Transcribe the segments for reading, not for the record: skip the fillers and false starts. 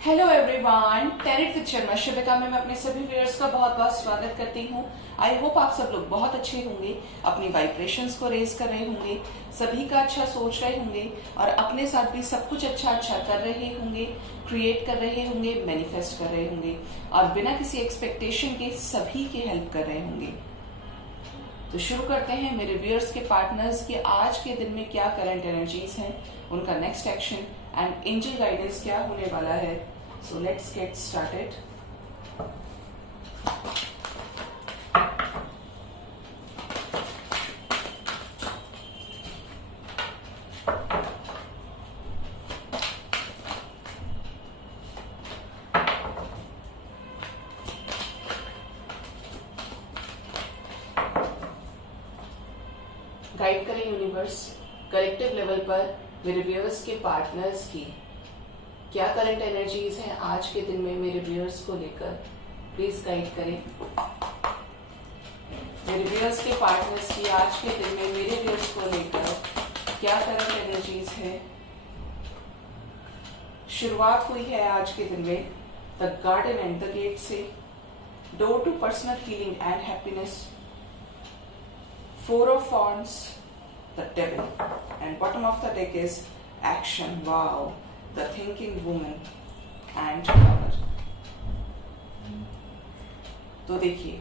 Hello everyone, टेरिट with Sharma शिविका में मैं अपने सभी व्यूअर्स का बहुत बहुत स्वागत करती हूँ। आई होप आप सब लोग बहुत अच्छे होंगे, अपनी वाइब्रेशंस को रेज कर रहे होंगे, सभी का अच्छा सोच रहे होंगे और अपने साथ भी सब कुछ अच्छा अच्छा कर रहे होंगे, क्रिएट कर रहे होंगे, मैनिफेस्ट कर रहे होंगे और बिना किसी एक्सपेक्टेशन के सभी की हेल्प कर रहे होंगे। तो शुरू करते हैं मेरे व्यूअर्स के पार्टनर्स के आज के दिन में क्या करंट एनर्जीज हैं, उनका next action and angel guidance क्या होने वाला है। So let's get started. Guide करें यूनिवर्स कलेक्टिव लेवल पर मेरे व्यूअर्स के पार्टनर्स की क्या करंट एनर्जीज हैं आज के दिन में मेरे व्यूअर्स को लेकर, प्लीज गाइड करें। मेरे व्यूअर्स के पार्टनर्स की आज के दिन में मेरे व्यूअर्स को लेकर क्या करंट एनर्जीज है। शुरुआत हुई है आज के दिन में the garden and the gate से, door to personal healing and happiness, 4 of Wands, the Devil, and bottom of the deck is action. Wow, the thinking woman and Tower. तो देखिए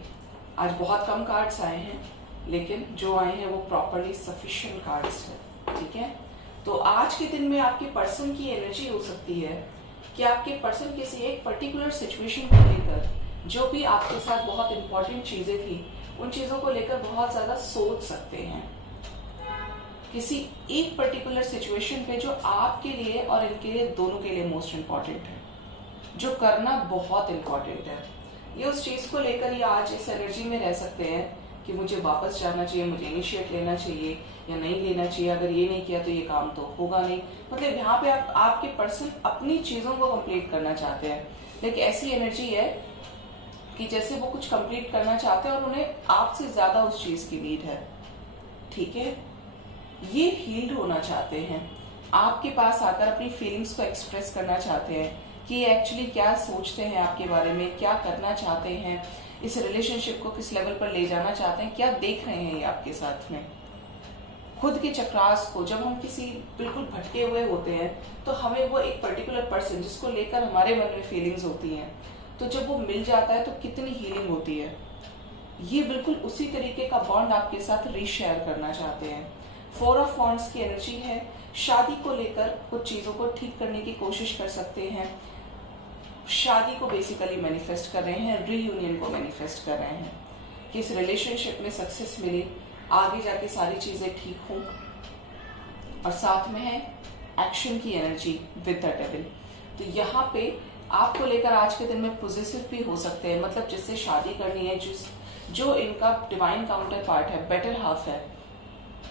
आज बहुत कम कार्ड्स आए हैं, लेकिन जो आए हैं वो प्रॉपरली सफिशिएंट कार्ड्स है। ठीक है, तो आज के दिन में आपके पर्सन की एनर्जी हो सकती है कि आपके पर्सन किसी एक पर्टिकुलर सिचुएशन को लेकर जो भी आपके साथ बहुत इंपॉर्टेंट चीजें थी उन चीजों को लेकर बहुत ज्यादा सोच सकते हैं। किसी एक पर्टिकुलर सिचुएशन पे जो आपके लिए और इनके लिए दोनों के लिए मोस्ट इम्पॉर्टेंट है, जो करना बहुत इम्पॉर्टेंट है, ये उस चीज को लेकर ये आज इस एनर्जी में रह सकते हैं कि मुझे वापस जाना चाहिए, मुझे इनिशिएट लेना चाहिए या नहीं लेना चाहिए, अगर ये नहीं किया तो ये काम तो होगा नहीं। मतलब यहाँ पे आपके पर्सन अपनी चीजों को कंप्लीट करना चाहते हैं, लेकिन ऐसी एनर्जी है कि जैसे वो कुछ कंप्लीट करना चाहते हैं और उन्हें आपसे ज्यादा उस चीज की नीड है। ठीक है, ये हील्ड होना चाहते हैं, आपके पास आकर अपनी फीलिंग्स को एक्सप्रेस करना चाहते हैं कि एक्चुअली क्या सोचते हैं आपके बारे में, क्या करना चाहते हैं, इस रिलेशनशिप को किस लेवल पर ले जाना चाहते हैं, क्या देख रहे हैं ये आपके साथ में। खुद के चक्रास को जब हम किसी बिल्कुल भटके हुए होते हैं तो हमें वो एक पर्टिकुलर पर्सन जिसको लेकर हमारे मन में फीलिंग्स होती हैं, तो जब वो मिल जाता है तो कितनी हीलिंग होती है। ये बिल्कुल उसी तरीके का बॉन्ड आपके साथ रीशेयर करना चाहते हैं। 4 of Wands की एनर्जी है, शादी को लेकर कुछ चीजों को ठीक करने की कोशिश कर सकते हैं, शादी को बेसिकली मैनिफेस्ट कर रहे हैं, रीयूनियन को मैनिफेस्ट कर रहे हैं कि इस रिलेशनशिप में सक्सेस मिले, आगे जाके सारी चीजें ठीक हों। और साथ में है एक्शन की एनर्जी विद द डेविल। तो यहाँ पे आपको लेकर आज के दिन में पॉजिटिव भी हो सकते हैं, मतलब जिससे शादी करनी है, जो इनका डिवाइन काउंटर पार्ट है, बेटर हाफ है,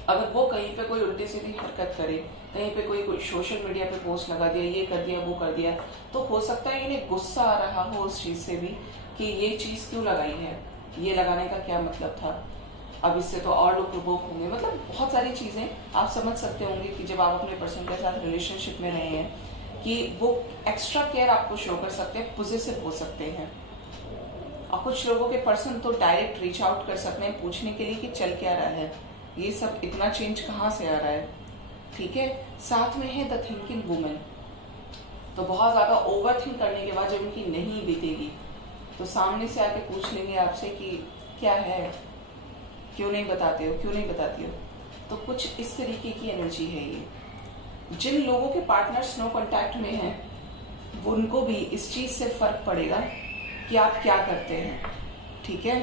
अगर वो कहीं पे कोई उल्टी सीधी हरकत करे, कहीं पे कोई सोशल मीडिया पे पोस्ट लगा दिया, ये कर दिया वो कर दिया, तो हो सकता है इन्हें गुस्सा आ रहा हो उस चीज से भी कि ये चीज क्यों लगाई है, ये लगाने का क्या मतलब था, अब इससे तो और लोग प्रोवोक होंगे। मतलब बहुत सारी चीजें आप समझ सकते होंगे कि जब आप अपने पर्सन के साथ रिलेशनशिप में रहे हैं कि वो एक्स्ट्रा केयर आपको शो कर सकते हैं, पॉजिटिव हो सकते हैं। और कुछ लोगों के पर्सन तो डायरेक्ट रीच आउट कर सकते हैं पूछने के लिए कि चल क्या रहा है, ये सब इतना चेंज कहाँ से आ रहा है। ठीक है, साथ में है द थिंकिंग वुमन। तो बहुत ज्यादा ओवर थिंक करने के बाद जब उनकी नहीं बीतेगी तो सामने से आके पूछ लेंगे आपसे कि क्या है, क्यों नहीं बताते हो, क्यों नहीं बताती हो। तो कुछ इस तरीके की एनर्जी है ये। जिन लोगों के पार्टनर स्नो कांटेक्ट में हैं उनको भी इस चीज से फर्क पड़ेगा कि आप क्या करते हैं। ठीक है,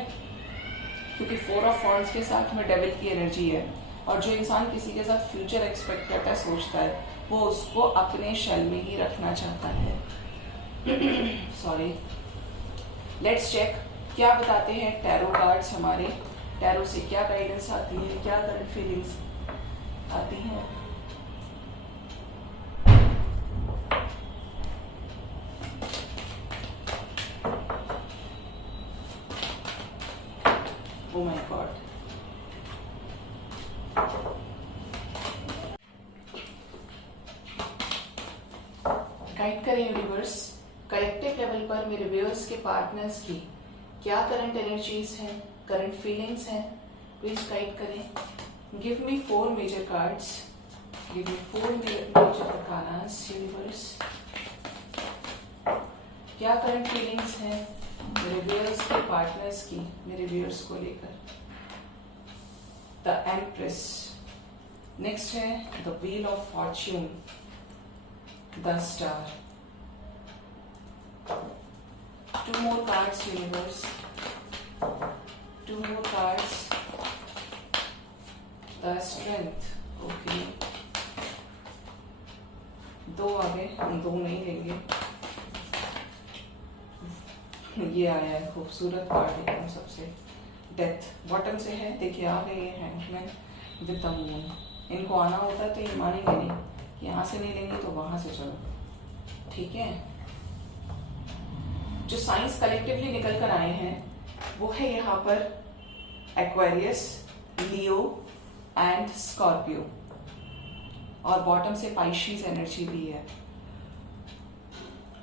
क्योंकि 4 of Wands के साथ में डेविल की एनर्जी है और जो इंसान किसी के साथ फ्यूचर एक्सपेक्ट करता है, सोचता है, वो उसको अपने शेल में ही रखना चाहता है। सॉरी, लेट्स चेक क्या बताते हैं टैरो कार्ड्स हमारे। टैरो से क्या गाइडेंस आती है, क्या करंट फीलिंग्स आती हैं। Oh my God. गाइड करें यूनिवर्स कलेक्टिव लेवल पर मेरे व्यूअर्स के पार्टनर्स की क्या करंट एनर्जीज हैं, करंट फीलिंग्स हैं, प्लीज गाइड करें। Give me 4 major cards, give me 4 major arcanas universe. क्या करंट फीलिंग्स हैं मेरे व्यूअर्स के पार्टनर्स की मेरे व्यूअर्स को लेकर। द एम्प्रेस, नेक्स्ट है the wheel of Fortune, the star. 2 more cards universe, 2 more cards, the strength, okay। 2 आ गए, हम 2 नहीं लेंगे। ये आया है खूबसूरत कार्ड एकदम सबसे, डेथ बॉटम से है, देखिए आ गए ये हैंगमैन विद द मून। इनको आना होता तो ये मानेंगे नहीं कि यहाँ से नहीं लेंगे तो वहां से चलो, ठीक है। जो साइंस कलेक्टिवली निकल कर आए हैं वो है यहाँ पर एक्वेरियस, लियो एंड स्कॉर्पियो, और बॉटम से पाइशीज एनर्जी भी है।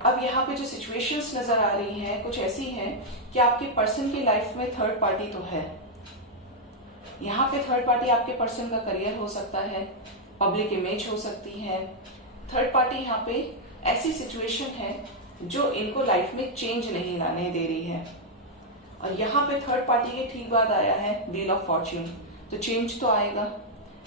अब यहाँ पे जो सिचुएशंस नजर आ रही हैं कुछ ऐसी हैं कि आपके पर्सन की लाइफ में थर्ड पार्टी तो है। यहाँ पे थर्ड पार्टी आपके पर्सन का करियर हो सकता है, पब्लिक इमेज हो सकती है। थर्ड पार्टी यहाँ पे ऐसी सिचुएशन है जो इनको लाइफ में चेंज नहीं लाने दे रही है, और यहाँ पे थर्ड पार्टी के ठीक बाद आया है व्हील ऑफ फॉर्च्यून। तो चेंज तो आएगा,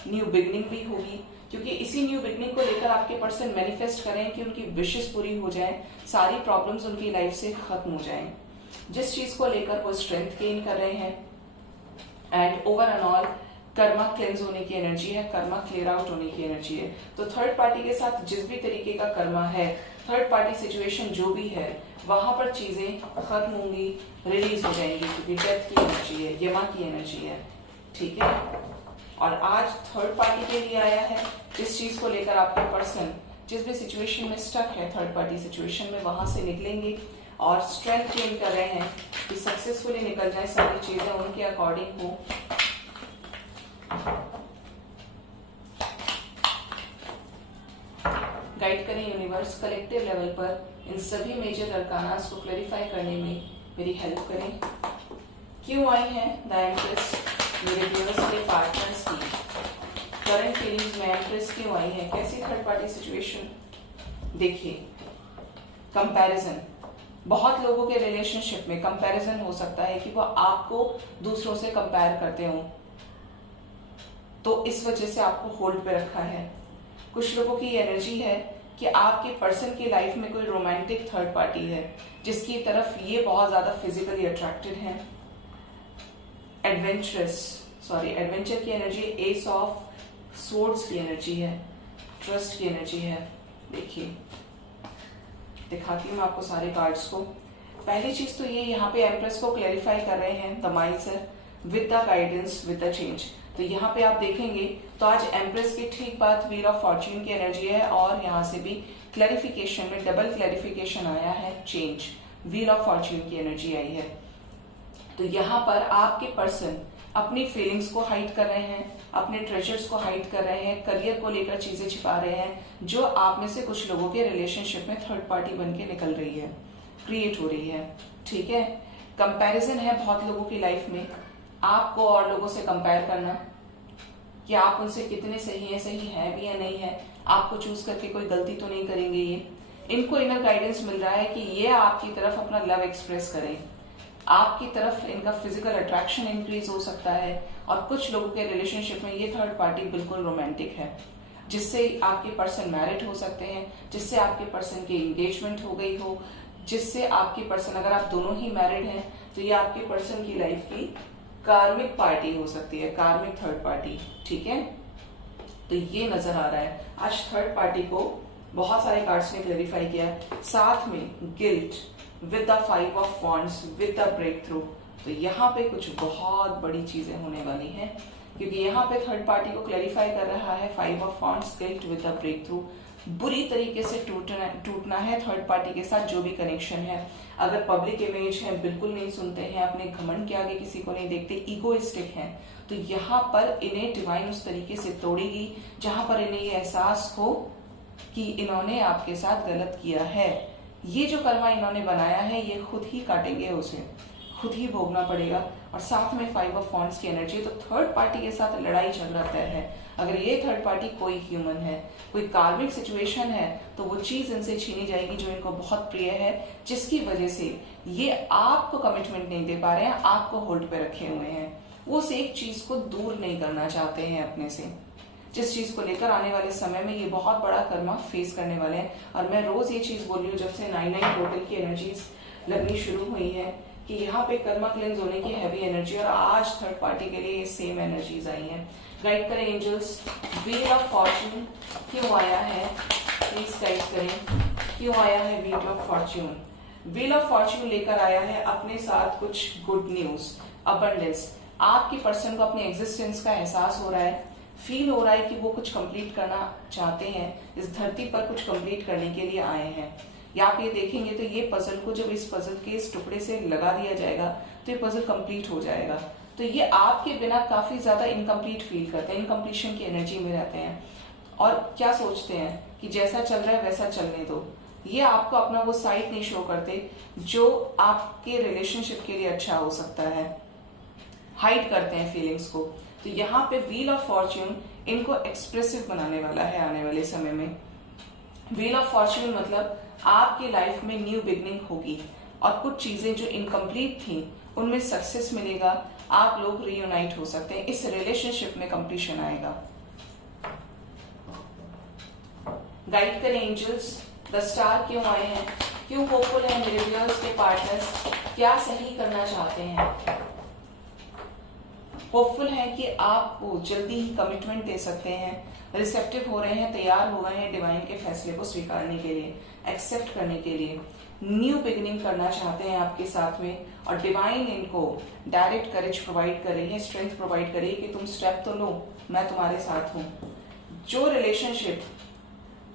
न्यू बिगनिंग भी होगी, क्योंकि इसी न्यू बिगनिंग को लेकर आपके पर्सन मैनिफेस्ट करें कि उनकी विशेस पूरी हो जाए, सारी प्रॉब्लम्स उनकी लाइफ से खत्म हो जाएं। जिस चीज को लेकर वो स्ट्रेंथ गेन कर रहे हैं, and over and all Karma cleanse होने की एनर्जी है, कर्मा क्लियर आउट होने की एनर्जी है। तो थर्ड पार्टी के साथ जिस भी तरीके का कर्मा है, थर्ड पार्टी सिचुएशन जो भी है, वहां पर चीजें खत्म होंगी, रिलीज हो जाएंगी, क्योंकि डेथ की एनर्जी है, यमा की एनर्जी है, ठीक है। और आज थर्ड पार्टी के लिए आया है, जिस चीज को लेकर आपका पर्सन जिस भी सिचुएशन में स्टक है थर्ड पार्टी सिचुएशन में, वहां से निकलेंगे और स्ट्रेंथ गेन कर रहे हैं कि सक्सेसफुली निकल जाए, सारी चीजें उनके अकॉर्डिंग हो। गाइड करें यूनिवर्स, कलेक्टिव लेवल पर इन सभी मेजर अरकानास को क्लैरिफाई करने में मेरी हेल्प करें। क्यों आई है द एम्प्रेस मेरे व्यूअर्स के पार्टनर्स की करंट फीलिंग्स में एम्प्रेस क्यों आई है, कैसी थर्ड पार्टी सिचुएशन। देखिए, कंपैरिजन, बहुत लोगों के रिलेशनशिप में कंपैरिजन हो सकता है कि वो आपको दूसरों से कंपेयर करते हो, तो इस वजह से आपको होल्ड पे रखा है। कुछ लोगों की एनर्जी है कि आपके पर्सन की लाइफ में कोई रोमांटिक थर्ड पार्टी है जिसकी तरफ ये बहुत ज्यादा फिजिकली अट्रैक्टेड है। एडवेंचर की एनर्जी, एस ऑफ सोर्ड्स की एनर्जी है, ट्रस्ट की एनर्जी है। देखिए, दिखाती हूँ मैं आपको सारे कार्ड्स को। पहली चीज तो ये यहाँ पे एम्प्रेस को क्लैरिफाई कर रहे हैं the mindset with the guidance with the change. तो यहाँ पे आप देखेंगे तो आज एम्प्रेस की ठीक बात व्हील ऑफ फॉर्च्यून की एनर्जी है, और यहाँ से भी क्लैरिफिकेशन में डबल क्लैरिफिकेशन आया है, चेंज, व्हील ऑफ फॉर्च्यून की एनर्जी आई है। तो यहाँ पर आपके पर्सन अपनी फीलिंग्स को हाइड कर रहे हैं, अपने ट्रेजर्स को हाइड कर रहे हैं, करियर को लेकर चीजें छिपा रहे हैं, जो आप में से कुछ लोगों के रिलेशनशिप में थर्ड पार्टी बन के निकल रही है, क्रिएट हो रही है, ठीक है। कंपैरिजन है बहुत लोगों की लाइफ में, आपको और लोगों से कंपेयर करना कि आप उनसे कितने सही है भी या नहीं है, आपको चूज करके कोई गलती तो नहीं करेंगे। ये इनको इनर गाइडेंस मिल रहा है कि ये आपकी तरफ अपना लव एक्सप्रेस करें, आपकी तरफ इनका फिजिकल अट्रैक्शन इंक्रीज हो सकता है। और कुछ लोगों के रिलेशनशिप में ये थर्ड पार्टी बिल्कुल रोमांटिक है, जिससे आपके पर्सन मैरिड हो सकते हैं, जिससे आपके पर्सन की एंगेजमेंट हो गई हो, जिससे आपके पर्सन, अगर आप दोनों ही मैरिड हैं तो ये आपके पर्सन की लाइफ की कार्मिक पार्टी हो सकती है, कार्मिक थर्ड पार्टी, ठीक है। तो ये नजर आ रहा है आज थर्ड पार्टी को बहुत सारे कार्ड्स ने क्लैरिफाई किया, साथ में guilt with the 5 of wands with the breakthrough. तो यहाँ पे कुछ बहुत बड़ी चीजें होने वाली हैं, क्योंकि यहाँ पे थर्ड पार्टी को क्लैरिफाई कर रहा है 5 of wands, guilt with the breakthrough. बुरी तरीके से टूटना है थर्ड पार्टी के साथ जो भी कनेक्शन है। अगर पब्लिक इमेज है, बिल्कुल नहीं सुनते हैं, अपने घमंड के आगे किसी को नहीं देखते, इगोइस्टिक हैं, तो यहाँ पर इन्हें डिवाइन उस तरीके से तोड़ेगी जहां पर इन्हें ये एहसास हो कि इन्होंने आपके साथ गलत किया है। ये जो कर्मा इन्होंने बनाया है ये खुद ही काटेंगे, उसे खुद ही भोगना पड़ेगा। और साथ में 5 ऑफ वॉन्ड्स की एनर्जी, तो थर्ड पार्टी के साथ लड़ाई झगड़ा तय है। अगर ये थर्ड पार्टी कोई ह्यूमन है, कोई कार्मिक सिचुएशन है, तो वो चीज इनसे छीनी जाएगी जो इनको बहुत प्रिय है, जिसकी वजह से ये आपको कमिटमेंट नहीं दे पा रहे हैं, आपको होल्ड पे रखे हुए हैं। वो उस एक चीज को दूर नहीं करना चाहते हैं अपने से, जिस चीज को लेकर आने वाले समय में ये बहुत बड़ा कर्मा फेस करने वाले हैं। और मैं रोज ये चीज बोल रही हूँ जब से 9 टोटल की एनर्जीज लगनी शुरू हुई है कि यहाँ पे कर्मा क्लेंस होने की हैवी एनर्जी, और आज थर्ड पार्टी के लिए सेम एनर्जीज आई हैं। गाइड करें एंजल्स, व्हील ऑफ फॉर्च्यून क्यों आया है, प्लीज गाइड करें क्यों आया है wheel of Fortune. Wheel of Fortune लेकर आया है अपने साथ कुछ गुड न्यूज, अबंडेंस। आपकी पर्सन को अपने एग्जिस्टेंस का एहसास हो रहा है, फील हो रहा है कि वो कुछ कंप्लीट करना चाहते हैं, इस धरती पर कुछ कंप्लीट करने के लिए आए हैं। या आप ये देखेंगे तो ये पजल को जब इस पजल के इस टुकड़े से लगा दिया जाएगा तो ये पजल कंप्लीट हो जाएगा। तो ये आपके बिना काफी ज्यादा इनकम्प्लीट फील करते हैं, इनकम्प्लीशन की एनर्जी में रहते हैं, और क्या सोचते हैं कि जैसा चल रहा है वैसा चलने दो। ये आपको अपना वो साइड नहीं शो करते जो आपके रिलेशनशिप के लिए अच्छा हो सकता है, हाइड करते हैं फीलिंग्स को। तो यहाँ पे व्हील ऑफ फॉर्च्यून इनको एक्सप्रेसिव बनाने वाला है आने वाले समय में। व्हील ऑफ फॉर्च्यून मतलब आपकी लाइफ में न्यू बिगनिंग होगी, और कुछ चीजें जो इनकम्प्लीट थी उनमें सक्सेस मिलेगा, आप लोग रीयूनाइट हो सकते हैं, इस रिलेशनशिप में कंप्लीशन आएगा। गाइड करें एंजल्स, द स्टार क्यों आए हैं, क्यों होपफुल है मेरे व्यूअर्स के पार्टनर्स, क्या सही करना चाहते हैं। होपफुल है कि आपको जल्दी ही कमिटमेंट दे सकते हैं, रिसेप्टिव हो रहे हैं, तैयार हो गए हैं डिवाइन के फैसले को स्वीकारने के लिए, एक्सेप्ट करने के लिए, न्यू बिगिनिंग करना चाहते हैं आपके साथ में। और डिवाइन इनको डायरेक्ट करेज प्रोवाइड कर रही है, स्ट्रेंथ प्रोवाइड कर रही है कि तुम स्टेप तो लो, मैं तुम्हारे साथ हूं। जो रिलेशनशिप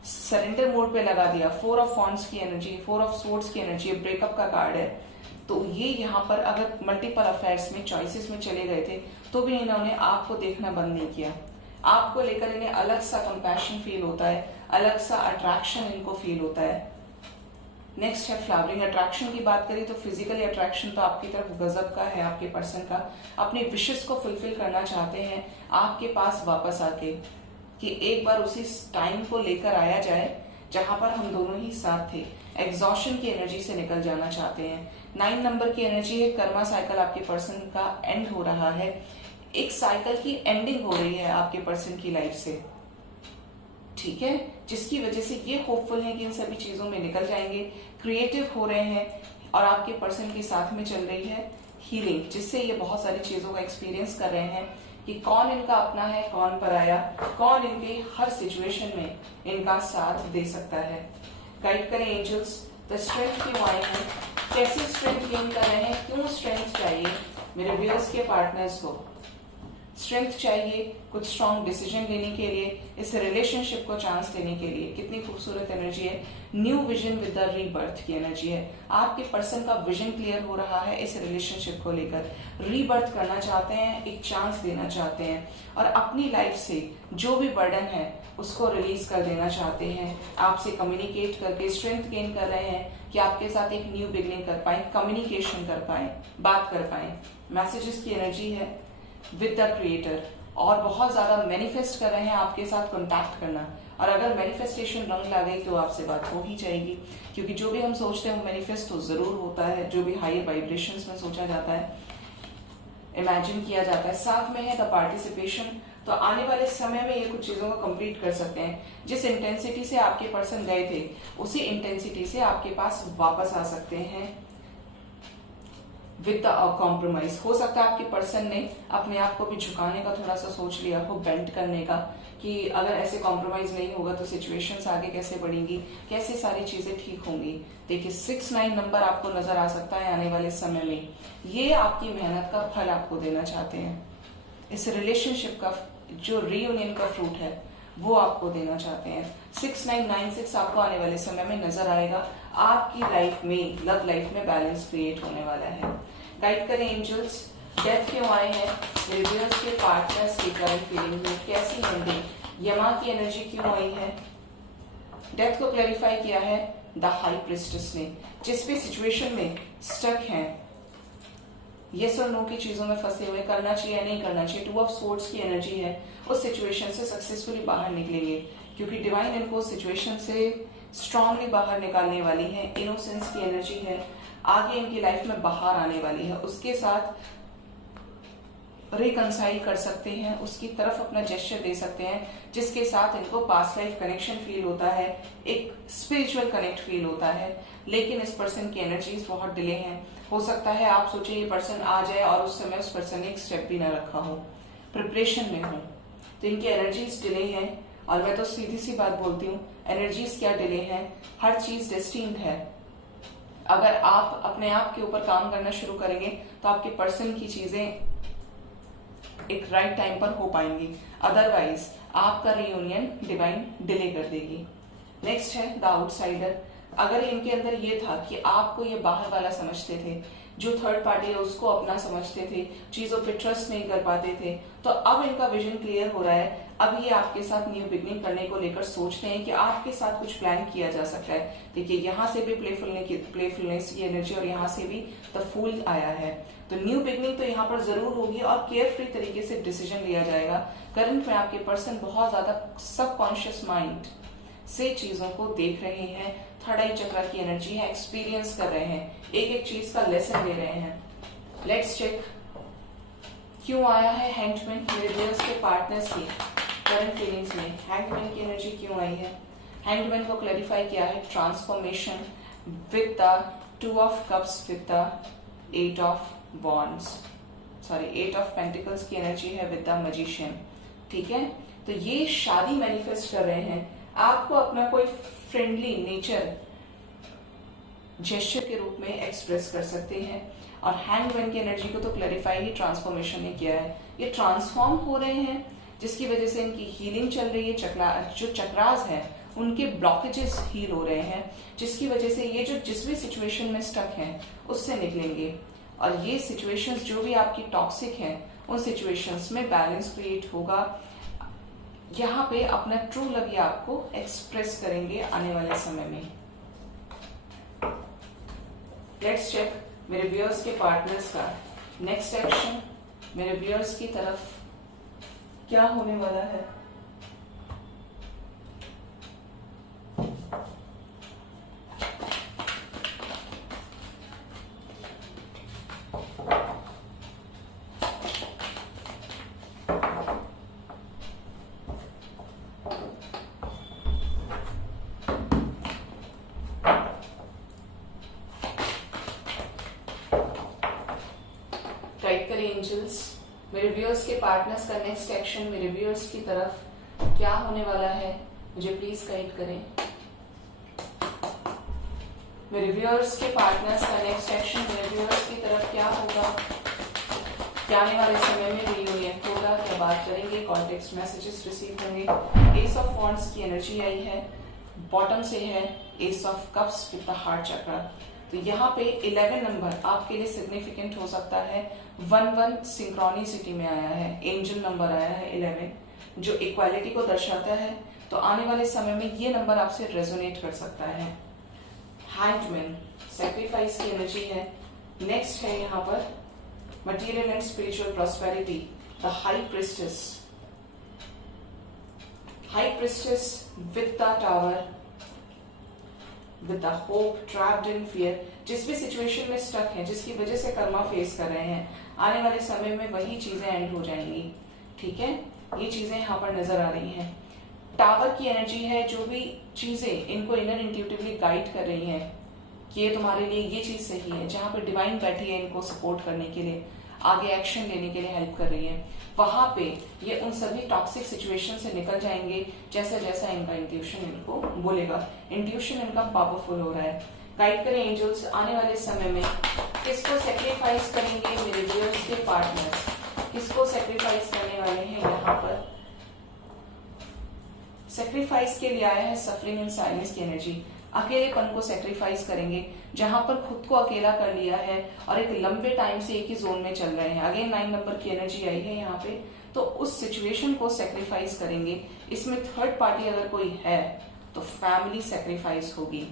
सरेंडर मोड पे लगा दिया, 4 ऑफ वॉन्ड्स की एनर्जी, 4 ऑफ स्वॉर्ड्स की एनर्जी, ब्रेकअप का कार्ड है, तो ये यहाँ पर अगर मल्टीपल अफेयर्स में चॉइसेस में चले गए थे तो भी इन्होंने आपको देखना बंद नहीं किया। आपको लेकर इन्हें अलग सा कंपैशन फील होता है, अलग सा अट्रैक्शन इनको फील होता है। नेक्स्ट है फ्लावरिंग। अट्रैक्शन की बात करें तो फिजिकली अट्रैक्शन तो आपकी तरफ गजब का है, आपके पर्सन का अपने विशेस को फुलफिल करना चाहते हैं आपके पास वापस आके, कि एक बार उसी टाइम को लेकर आया जाए जहां पर हम दोनों ही साथ थे। एग्जॉशन की एनर्जी से निकल जाना चाहते हैं। 9 नंबर की एनर्जी है, कर्मा साइकिल आपके पर्सन का एंड हो रहा है, एक साइकिल की एंडिंग हो रही है आपके पर्सन की लाइफ से, ठीक है, जिसकी वजह से ये होपफुल है कि इन सभी चीजों में निकल जाएंगे, क्रिएटिव हो रहे हैं, और आपके पर्सन के साथ में चल रही है हीलिंग, जिससे ये बहुत सारी चीजों का एक्सपीरियंस कर रहे हैं कि कौन इनका अपना है, कौन पराया, कौन इनके हर सिचुएशन में इनका साथ दे सकता है। गाइड करें एंजल्स, द स्ट्रेंथ क्यों आए हैं, कैसे स्ट्रेंथ गेन कर रहे हैं, क्यों स्ट्रेंथ चाहिए मेरे व्यूअर्स के पार्टनर्स को। स्ट्रेंथ चाहिए कुछ स्ट्रॉन्ग डिसीजन लेने के लिए, इस रिलेशनशिप को चांस देने के लिए। कितनी खूबसूरत एनर्जी है, new vision with the rebirth की एनर्जी है। आपके पर्सन का विजन क्लियर हो रहा है इस रिलेशनशिप को लेकर, रीबर्थ करना चाहते हैं, एक चांस देना चाहते हैं, और अपनी लाइफ से जो भी बर्डन है उसको रिलीज कर देना चाहते हैं। आपसे कम्युनिकेट करके स्ट्रेंथ गेन कर रहे हैं कि आपके साथ एक न्यू बिगनिंग कर पाए, कम्युनिकेशन कर पाए, बात कर पाए। मैसेजेस की एनर्जी है विद द क्रिएटर, और बहुत ज्यादा मैनिफेस्ट कर रहे हैं आपके साथ कांटेक्ट करना। और अगर मैनिफेस्टेशन रंग ला गई तो आपसे बात हो ही जाएगी, क्योंकि जो भी हम सोचते हैं वो मैनिफेस्ट तो जरूर होता है, जो भी हायर वाइब्रेशंस में सोचा जाता है, इमेजिन किया जाता है। साथ में है द पार्टिसिपेशन, तो आने वाले समय में ये कुछ चीजों को कंप्लीट कर सकते हैं। जिस इंटेंसिटी से आपके पर्सन गए थे उसी इंटेंसिटी से आपके पास वापस आ सकते हैं विद द कॉम्प्रोमाइज। हो सकता है आपके पर्सन ने अपने आप को भी झुकाने का थोड़ा सा सोच लिया हो, बेंड करने का, कि अगर ऐसे कॉम्प्रोमाइज नहीं होगा तो सिचुएशंस आगे कैसे बढ़ेंगी, कैसे सारी चीजें ठीक होंगी। देखिए 6-9 नंबर आपको नजर आ सकता है आने वाले समय में। ये आपकी मेहनत का फल आपको देना चाहते हैं, इस रिलेशनशिप का जो रीयूनियन का फ्रूट है वो आपको देना चाहते हैं। 6996 आपको आने वाले समय में नजर आएगा। आपकी लाइफ में, लव लाइफ में बैलेंस क्रिएट होने वाला है। गाइड करें एंजल्स, डेथ क्यों आए हैं मेरे व्यूअर्स के पार्टनर्स की करंट फीलिंग में, कैसी एंडिंग, यमा की एनर्जी क्यों आई है। डेथ को क्लैरिफाई किया है द हाई प्रिस्टेस ने। जिस भी सिचुएशन में स्टक हैं, यस और नो की चीजों में फंसे हुए, करना चाहिए या नहीं करना चाहिए, टू ऑफ सोर्ड्स की एनर्जी है, उस सिचुएशन से सक्सेसफुली बाहर निकलेंगे, क्योंकि डिवाइन इनको सिचुएशन से स्ट्रांगली बाहर निकालने वाली है। इनोसेंस की एनर्जी है, आगे इनकी लाइफ में बाहर आने वाली है, उसके साथ रिकंसाइल कर सकते हैं, उसकी तरफ अपना जेस्चर दे सकते हैं, जिसके साथ इनको पास्ट लाइफ कनेक्शन फील होता है, एक स्पिरिचुअल कनेक्ट फील होता है। लेकिन इस पर्सन की एनर्जीज बहुत डिले हैं। हो सकता है आप सोचे ये पर्सन आ जाए और उस समय उस पर्सन ने एक स्टेप भी ना रखा हो, प्रिपरेशन में हो, तो इनकी एनर्जीज डिले हैं। और मैं तो सीधी सी बात बोलती हूँ, एनर्जीज क्या डिले हैं, हर चीज डेस्टिन्ड है। अगर आप अपने आप के ऊपर काम करना शुरू करेंगे तो आपके पर्सन की चीजें एक राइट टाइम पर हो पाएंगी, अदरवाइज आपका रियूनियन डिवाइन डिले कर देगी। नेक्स्ट है द आउटसाइडर। अगर इनके अंदर ये था कि आपको ये बाहर वाला समझते थे, जो थर्ड पार्टी है उसको अपना समझते थे, चीजों पे ट्रस्ट नहीं कर पाते थे, तो अब इनका विजन क्लियर हो रहा है। अब ये आपके साथ न्यू बिगनिंग करने को लेकर सोचते हैं कि आपके साथ कुछ प्लान किया जा सकता है। देखिए यहाँ से भी प्लेफुलनेस की एनर्जी और यहाँ से भी द फूल आया है, तो न्यू बिगनिंग तो यहाँ पर जरूर होगी और केयर फ्री तरीके से डिसीजन लिया जाएगा। करंट में आपके पर्सन बहुत ज्यादा सबकॉन्शियस माइंड से चीजों को देख रहे हैं, थर्ड आई चक्र की एनर्जी है, एक्सपीरियंस कर रहे हैं, एक एक चीज का लेसन ले रहे हैं। लेट्स चेक क्यों आया है हैंगमैन मेरे व्यूअर्स के पार्टनर्स की करंट फीलिंग्स में। हैंगमैन की एनर्जी क्यों आई है? हैंगमैन को क्लैरिफाई किया है transformation with the two of cups with the eight of wands, sorry 8 of pentacles की एनर्जी है विद द मैजिशियन। ठीक है, तो ये शादी मैनिफेस्ट कर रहे हैं, आपको अपना कोई फ्रेंडली नेचर जेस्चर के रूप में एक्सप्रेस कर सकते हैं। और हैंगमैन की एनर्जी को तो क्लैरिफाई ही ट्रांसफॉर्मेशन ने किया है, ये ट्रांसफॉर्म हो रहे हैं, जिसकी वजह से इनकी हीलिंग चल रही है। जो चक्रास हैं उनके ब्लॉकेजेस हील हो रहे हैं, जिसकी वजह से ये जो जिस भी सिचुएशन में स्टक हैं उससे निकलेंगे। और ये सिचुएशंस जो भी आपकी टॉक्सिक हैं उन सिचुएशंस में बैलेंस क्रिएट होगा। यहाँ पे अपना ट्रू लव ये आपको एक्सप्रेस करेंगे आने वाले समय में। लेट्स चेक मेरे व्यूअर्स के पार्टनर्स का नेक्स्ट एक्शन मेरे व्यूअर्स की तरफ क्या होने वाला है। गाइड करें एंजल्स, मेरे व्यूअर्स के पार्टनर्स का नेक्स्ट एक्शन मेरे व्यूअर्स की तरफ क्या होने वाला है, मुझे प्लीज गाइड करें। मेरे व्यूअर्स के पार्टनर्स का नेक्स्ट एक्शन मेरे व्यूअर्स की तरफ क्या होगा, क्या आने वाले समय में रियूनियन होगा, क्या बात करेंगे, कॉन्टेक्स्ट मैसेजेस रिसीव होंगे। एस ऑफ वॉन्ड्स की एनर्जी आई है, बॉटम से है S of cups with the heart चक्र। तो यहाँ पे 11 नंबर आपके लिए सिग्निफिकेंट हो सकता है। 1-1 सिंक्रोनिसिटी में आया है, एंजल नंबर आया है 11 जो इक्वालिटी को दर्शाता है। तो आने वाले समय में ये नंबर आपसे रेजोनेट कर सकता है। हैंगमैन सैक्रिफाइस की एनर्जी है। नेक्स्ट है यहाँ पर material and spiritual prosperity, the high priestess. High priestess with the tower with the hope trapped in fear। जिस भी सिचुएशन में स्टक है, जिसकी वजह से कर्मा फेस कर रहे हैं, आने वाले समय में वही चीजें एंड हो जाएंगी। ठीक है, ये चीजें यहाँ पर नजर आ रही हैं। टावर की एनर्जी है, जो भी चीजें इनको इनर इंट्यूटिवली गाइड कर रही हैं कि ये तुम्हारे लिए ये चीज सही है, जहां पे डिवाइन बैठी है इनको सपोर्ट करने के लिए, आगे एक्शन लेने के लिए हेल्प कर रही है, वहां पे ये उन सभी टॉक्सिक सिचुएशन से निकल जाएंगे जैसा जैसा इनका इंट्यूशन इनको बोलेगा। इंट्यूशन इनका पावरफुल हो रहा है। गाइड करें एंजल्स, आने वाले समय में किसको सेक्रीफाइस करेंगे मेरे व्यूअर्स के पार्टनर्स, किसको सेक्रीफाइस करने वाले हैं। यहाँ पर सेक्रीफाइस के लिए आया है सफरिंग इन साइलेंस की एनर्जी। अकेलेपन को सेक्रीफाइस करेंगे, जहां पर खुद को अकेला कर लिया है और एक लंबे टाइम से एक ही जोन में चल रहे हैं। अगेन 9 नंबर की एनर्जी आई है यहाँ पे, तो उस सिचुएशन को सेक्रीफाइस करेंगे। इसमें थर्ड पार्टी अगर कोई है तो फैमिली सेक्रीफाइस होगी।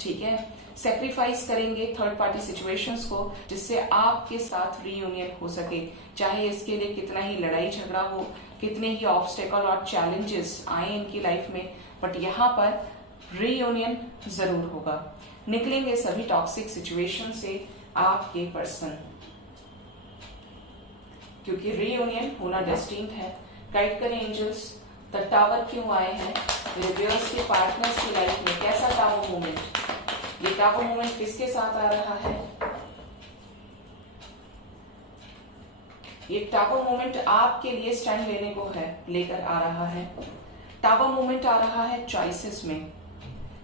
ठीक है। सेक्रीफाइस करेंगे थर्ड पार्टी सिचुएशंस को जिससे आपके साथ रीयूनियन हो सके, चाहे इसके लिए कितना ही लड़ाई झगड़ा हो, कितने ही ऑब्स्टेकल और चैलेंजेस आए इनकी लाइफ में, बट यहाँ पर रीयूनियन जरूर होगा। निकलेंगे सभी टॉक्सिक सिचुएशन से आपके पर्सन, क्योंकि रीयूनियन होना डेस्टिन्ड है। गाइड करें एंजल्स, द टावर क्यों आए हैं मेरे व्यूअर्स के पार्टनर्स की लाइफ में, कैसा टावर मूवमेंट, ये टावर मूवमेंट किसके साथ आ रहा है? ये टावर मूवमेंट आपके लिए स्टैंड लेने को है, लेकर आ रहा है। टावर मूवमेंट आ रहा है चॉइसेस में,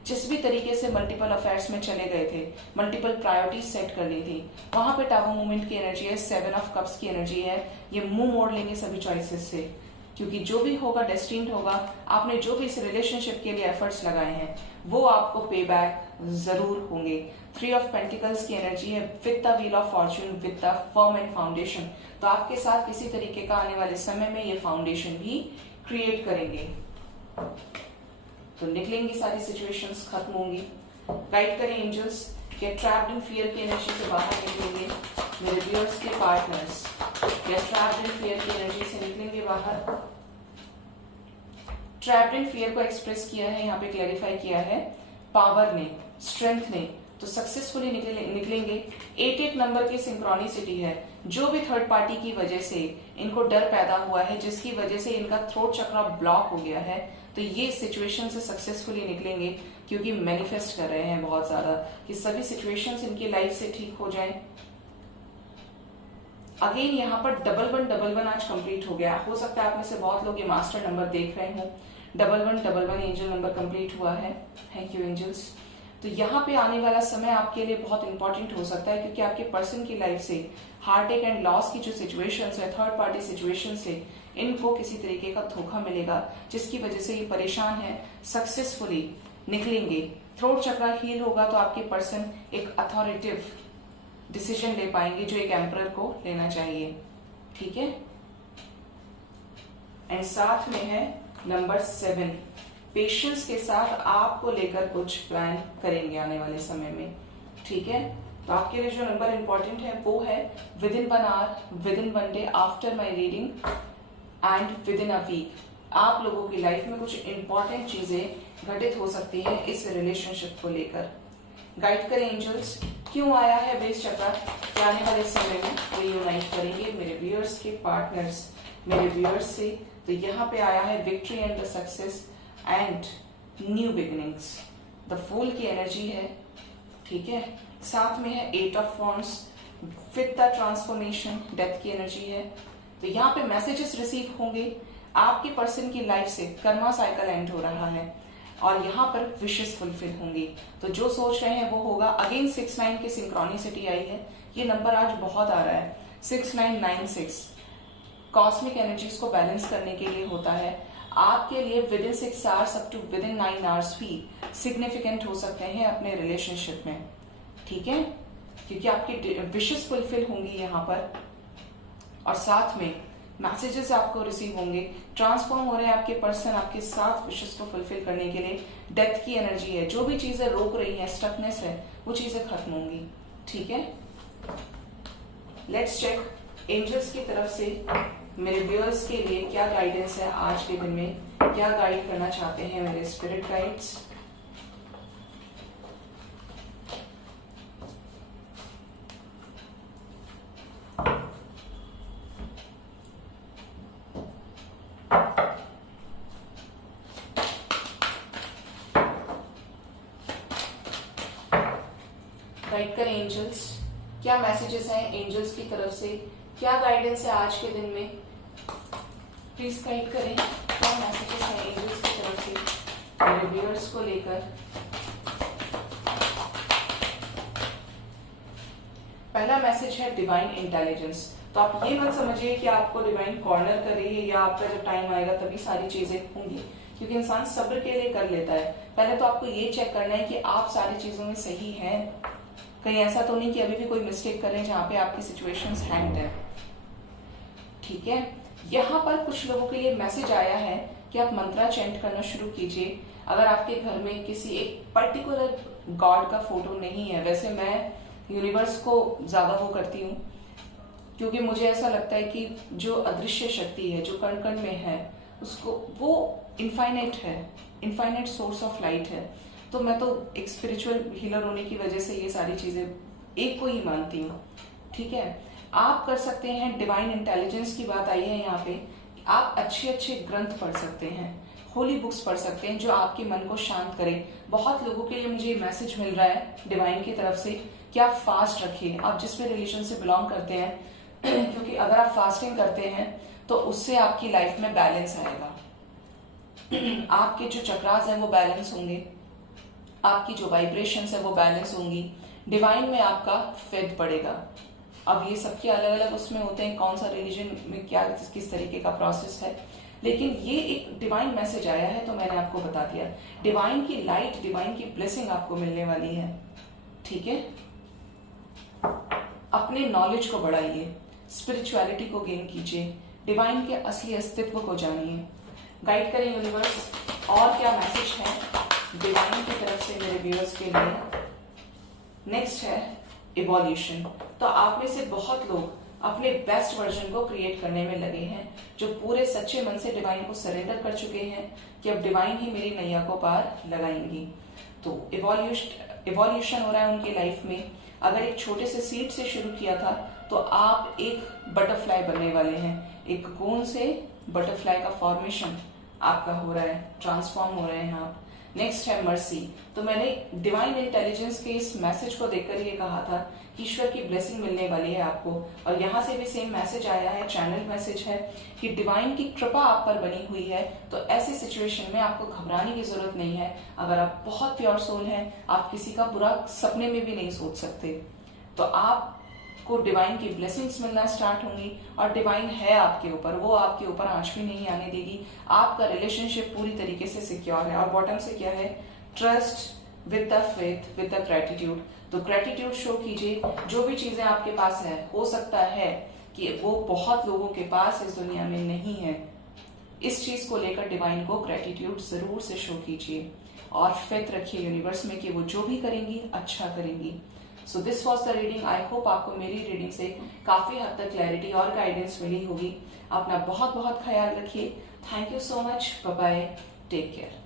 जिस भी तरीके से मल्टीपल अफेयर्स में चले गए थे, मल्टीपल प्रायोरिटीज सेट कर ली थी, वहां पे टावर मूवमेंट की एनर्जी है, 7 ऑफ कप्स की एनर्जी है। ये मुंह मोड़ लेंगे सभी चॉइसेस से, क्योंकि जो भी होगा डेस्टिन्ड होगा। आपने जो भी इस रिलेशनशिप के लिए एफर्ट्स लगाए हैं वो आपको पे बैक जरूर होंगे। 3 ऑफ पेंटिकल्स की एनर्जी है with the wheel of Fortune, with the firm and foundation. तो आपके साथ किसी तरीके का आने वाले समय में ये फाउंडेशन भी क्रिएट करेंगे, तो निकलेंगी सारी सिचुएशंस, खत्म होंगी। गाइड करें angels, get trapped in fear की एनर्जी से बाहर निकलेंगे मेरे व्यूअर्स के partners, get trapped in fear की एनर्जी से निकलेंगे बाहर। ट्रैप्ड इन फियर को एक्सप्रेस किया है, यहाँ पे क्लैरिफाई किया है पावर ने, स्ट्रेंथ ने, तो सक्सेसफुली निकलेंगे। 8 नंबर की सिंक्रोनिसिटी है। जो भी थर्ड पार्टी की वजह से इनको डर पैदा हुआ है, जिसकी वजह से इनका थ्रोट चक्रा ब्लॉक हो गया है, तो ये सिचुएशन से सक्सेसफुली निकलेंगे, क्योंकि मैनिफेस्ट कर रहे हैं बहुत ज्यादा कि सभी सिचुएशंस इनकी लाइफ से ठीक हो जाएं। अगेन यहाँ पर डबल वन आज कंप्लीट हो गया। हो सकता है आप में से बहुत लोग ये मास्टर नंबर देख रहे हो, double one angel number complete हुआ है। Thank you angels. तो यहाँ पे आने वाला समय आपके लिए बहुत इंपॉर्टेंट हो सकता है, क्योंकि आपके पर्सन की लाइफ से हार्ट अटैक एंड लॉस की जो सिचुएशंस है, थर्ड पार्टी सिचुएशन से इनको किसी तरीके का धोखा मिलेगा, जिसकी वजह से ये परेशान है। सक्सेसफुली निकलेंगे, थ्रोट चक्रा हील होगा, तो आपके पर्सन एक अथॉरिटेटिव डिसीजन ले पाएंगे जो एक एम्परर को लेना चाहिए, ठीक है। एंड साथ में है नंबर 7, पेशेंस के साथ आपको लेकर कुछ प्लान करेंगे आने वाले समय में, ठीक है। तो आपके लिए जो नंबर इंपॉर्टेंट है वो है within 1 hour, within 1 day, after my reading and within a week. आप लोगों की लाइफ में कुछ इंपॉर्टेंट चीजें घटित हो सकती है इस रिलेशनशिप को लेकर। गाइड करें एंजल्स, क्यों आया है बेस चक्र, क्या आने वाले समय में रीयूनाइट करेंगे मेरे व्यूअर्स के पार्टनर्स मेरे व्यूअर्स से। तो यहाँ पे आया है victory and the success and new beginnings, the fool की एनर्जी है, ठीक है। साथ में है 8 of wands with the transformation, death की एनर्जी है। तो यहाँ पे मैसेजेस रिसीव होंगे, आपके पर्सन की लाइफ से कर्मा साइकिल एंड हो रहा है और यहाँ पर विशेस फुलफिल होंगी। तो जो सोच रहे हैं वो होगा। अगेन 6-9 की सिंक्रोनिसिटी आई है, ये नंबर आज बहुत आ रहा है, 6996 कॉस्मिक एनर्जीज को बैलेंस करने के लिए होता है। आपके लिए within 6 hours up to within 9 hours भी सिग्निफिकेंट हो सकते हैं अपने रिलेशनशिप में, ठीक है, क्योंकि आपकी विशेस फुलफिल होंगी यहाँ पर। और साथ में मैसेजेस आपको रिसीव होंगे, ट्रांसफॉर्म हो रहे हैं आपके पर्सन आपके साथ विशेस को फुलफिल करने के लिए। डेथ की एनर्जी है, जो भी चीजें रोक रही हैं, स्टकनेस है, वो चीजें खत्म होंगी, ठीक है। लेट्स चेक एंजल्स की तरफ से मेरे व्यूअर्स के लिए क्या गाइडेंस है आज के दिन में, क्या गाइड करना चाहते हैं मेरे स्पिरिट गाइड्स। गाइड करें एंजल्स, क्या मैसेजेस हैं एंजल्स की तरफ से, क्या गाइडेंस है आज के दिन में, प्लीज गाइड करें। क्या मैसेजेस हैं एंजल्स की तरफ से मेरे व्यूअर्स को लेकर। पहला मैसेज है डिवाइन इंटेलिजेंस। तो आप ये मत समझिए कि आपको डिवाइन कॉर्नर कर रही है या आपका जब टाइम आएगा तभी सारी चीजें होंगी, क्योंकि इंसान सब्र के लिए कर लेता है। पहले तो आपको ये चेक करना है कि आप सारी चीजों में सही हैं, कहीं ऐसा तो नहीं कि अभी भी कोई मिस्टेक कर रहे हैं जहां पे आपकी सिचुएशंस हैंग्ड है, ठीक है। यहाँ पर कुछ लोगों के लिए मैसेज आया है कि आप मंत्रा चैंट करना शुरू कीजिए। अगर आपके घर में किसी एक पर्टिकुलर गॉड का फोटो नहीं है। वैसे मैं यूनिवर्स को ज्यादा वो करती हूँ, क्योंकि मुझे ऐसा लगता है कि जो अदृश्य शक्ति है, जो कण कण में है, उसको वो इनफाइनाइट है, इनफाइनाइट सोर्स ऑफ लाइट है। तो मैं तो एक स्पिरिचुअल हीलर होने की वजह से ये सारी चीजें एक को ही मानती हूँ। ठीक है, आप कर सकते हैं, डिवाइन इंटेलिजेंस की बात आई है यहाँ पे, आप अच्छे अच्छे ग्रंथ पढ़ सकते हैं, होली बुक्स पढ़ सकते हैं जो आपके मन को शांत करे। बहुत लोगों के लिए मुझे मैसेज मिल रहा है डिवाइन की तरफ से कि आप फास्ट रखिए, आप जिस भी रिलीजन से बिलोंग करते हैं क्योंकि अगर आप फास्टिंग करते हैं तो उससे आपकी लाइफ में बैलेंस आएगा। आपके जो चक्रास हैं वो बैलेंस होंगे, आपकी जो वाइब्रेशंस है वो बैलेंस होंगी, डिवाइन में आपका फेथ बढ़ेगा। अब ये सबके अलग अलग उसमें होते हैं, कौन सा रिलीजन में क्या किस तरीके का प्रोसेस है, लेकिन ये एक डिवाइन मैसेज आया है तो मैंने आपको बता दिया। डिवाइन की लाइट, डिवाइन की ब्लेसिंग आपको मिलने वाली है। ठीक है, अपने नॉलेज को बढ़ाइए, स्पिरिचुअलिटी को गेन कीजिए, डिवाइन के असली अस्तित्व को जानिए। गाइड करें यूनिवर्स, और क्या मैसेज है डिवाइन की तरफ से मेरे व्यूअर्स के लिए। नेक्स्ट है इवोल्यूशन। तो आप में से बहुत लोग अपने बेस्ट वर्जन को क्रिएट करने में लगे हैं, जो पूरे सच्चे मन से डिवाइन को सरेंडर कर चुके हैं कि अब डिवाइन ही मेरी नैया को पार लगाएंगी। तो इवोल्यूशन हो रहा है उनकी लाइफ में। अगर एक छोटे से सीड से शुरू किया था तो आप एक बटरफ्लाई बनने वाले हैं, एक कोन से बटरफ्लाई का फॉर्मेशन आपका हो रहा है, ट्रांसफॉर्म हो रहे हैं आप। नेक्स्ट है मर्सी। तो मैंने डिवाइन इंटेलिजेंस के इस मैसेज को देखकर ये कहा था कि ईश्वर की ब्लेसिंग मिलने वाली है आपको, और यहाँ से भी सेम मैसेज आया है, चैनल मैसेज है कि डिवाइन की कृपा आप पर बनी हुई है। तो ऐसी सिचुएशन में आपको घबराने की जरूरत नहीं है। अगर आप बहुत प्योर सोल हैं, आप किसी का बुरा सपने में भी नहीं सोच सकते, तो आपको डिवाइन की ब्लेसिंग्स मिलना स्टार्ट होंगी, और डिवाइन है आपके ऊपर, वो आपके ऊपर आंच भी नहीं आने देगी। आपका रिलेशनशिप पूरी तरीके से सिक्योर है। और बॉटम से क्या है, trust with the faith with the gratitude. तो ग्रेटिट्यूड शो कीजिए, जो भी चीजें आपके पास है, हो सकता है कि वो बहुत लोगों के पास इस दुनिया में नहीं है, इस चीज को लेकर डिवाइन को ग्रेटिट्यूड जरूर से शो कीजिए, और फेथ रखिए यूनिवर्स में कि वो जो भी करेंगी अच्छा करेंगी। So this was the reading. I hope आपको मेरी रीडिंग से काफी हद तक क्लैरिटी और गाइडेंस मिली होगी। अपना बहुत बहुत ख्याल रखिए। Thank you so much, bye bye, take care.